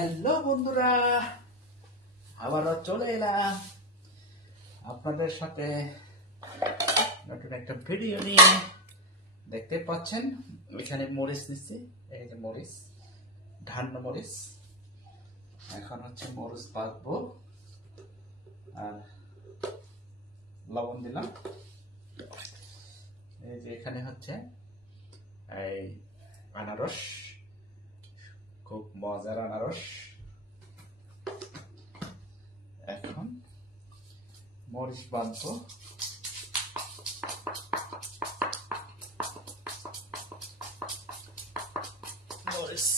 Hello বন্ধুরা, আবারও চলে এলাম আপনাদের সাথে নতুন একটা ভিডিও নিয়ে। দেখতে পাচ্ছেন এখানে মরিচ নিচ্ছি, এই যে মরিচ, ধান্য মরিচ। এখন হচ্ছে মরিচ বাঁধবো আর লবণ দিলাম। এই যে এখানে হচ্ছে এই আনারস, খুব মজার আনারস। এখন মরিচ বাঁধবো। মরিচ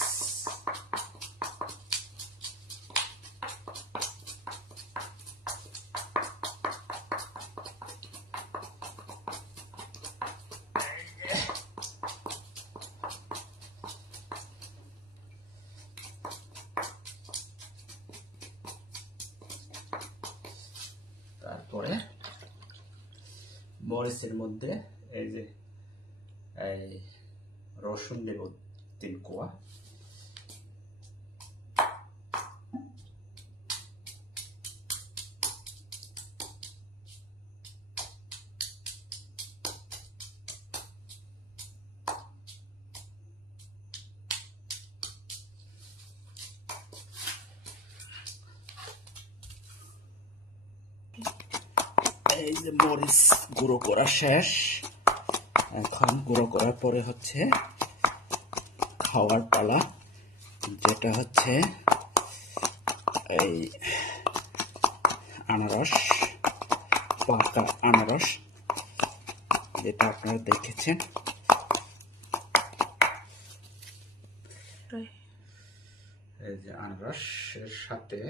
তারপরে মরিচের মধ্যে এই যে এই রসুন দেব 3 কোয়া। এই যে মরিচ গুঁড়ো করা শেষ। এখন গুঁড়ো করার পরে হচ্ছে খাওয়ার পালা, যেটা হচ্ছে এই আনারস, পাকা আনারস, যেটা আপনারা দেখেছেন। এই যে আনারস এর সাথে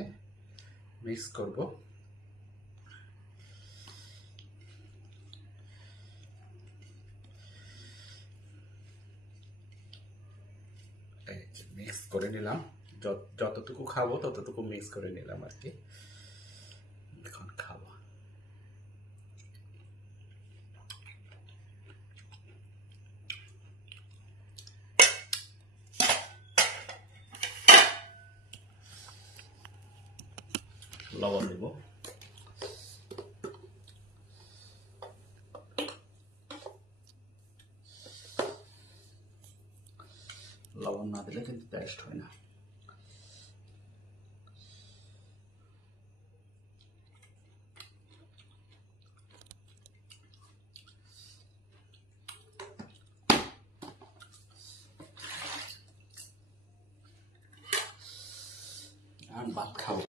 মিক্স করব। মিক্স করে নিলাম, যতটুকু খাবো ততটুকু মিক্স করে নিলাম আর কি। এখন খাবো। লবণ দেব। লবণ না দিলে কিন্তু টেস্ট হয় না। আর ভাত খাবো।